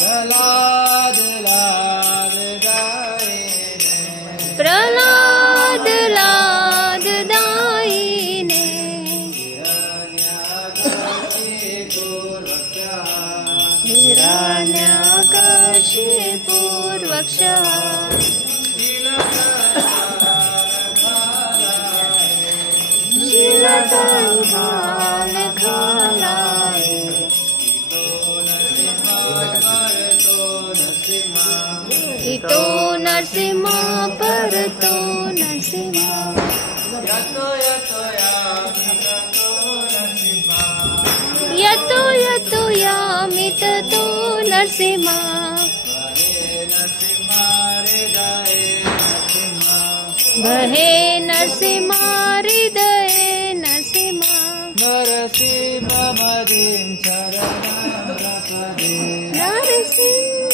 प्रहलाद लाभदायिने प्रहलाद लाभदायिने हिरण्यकशिपूर्वक्षः शीलतरुहालखालाय इतो नरसिंह परतो नरसिंह यतो यतो यामि ततो नरसिंह बहे नरसिंह हृदये नरसिंह नरसिंह मदीं शरणं प्रपदे नरसिंह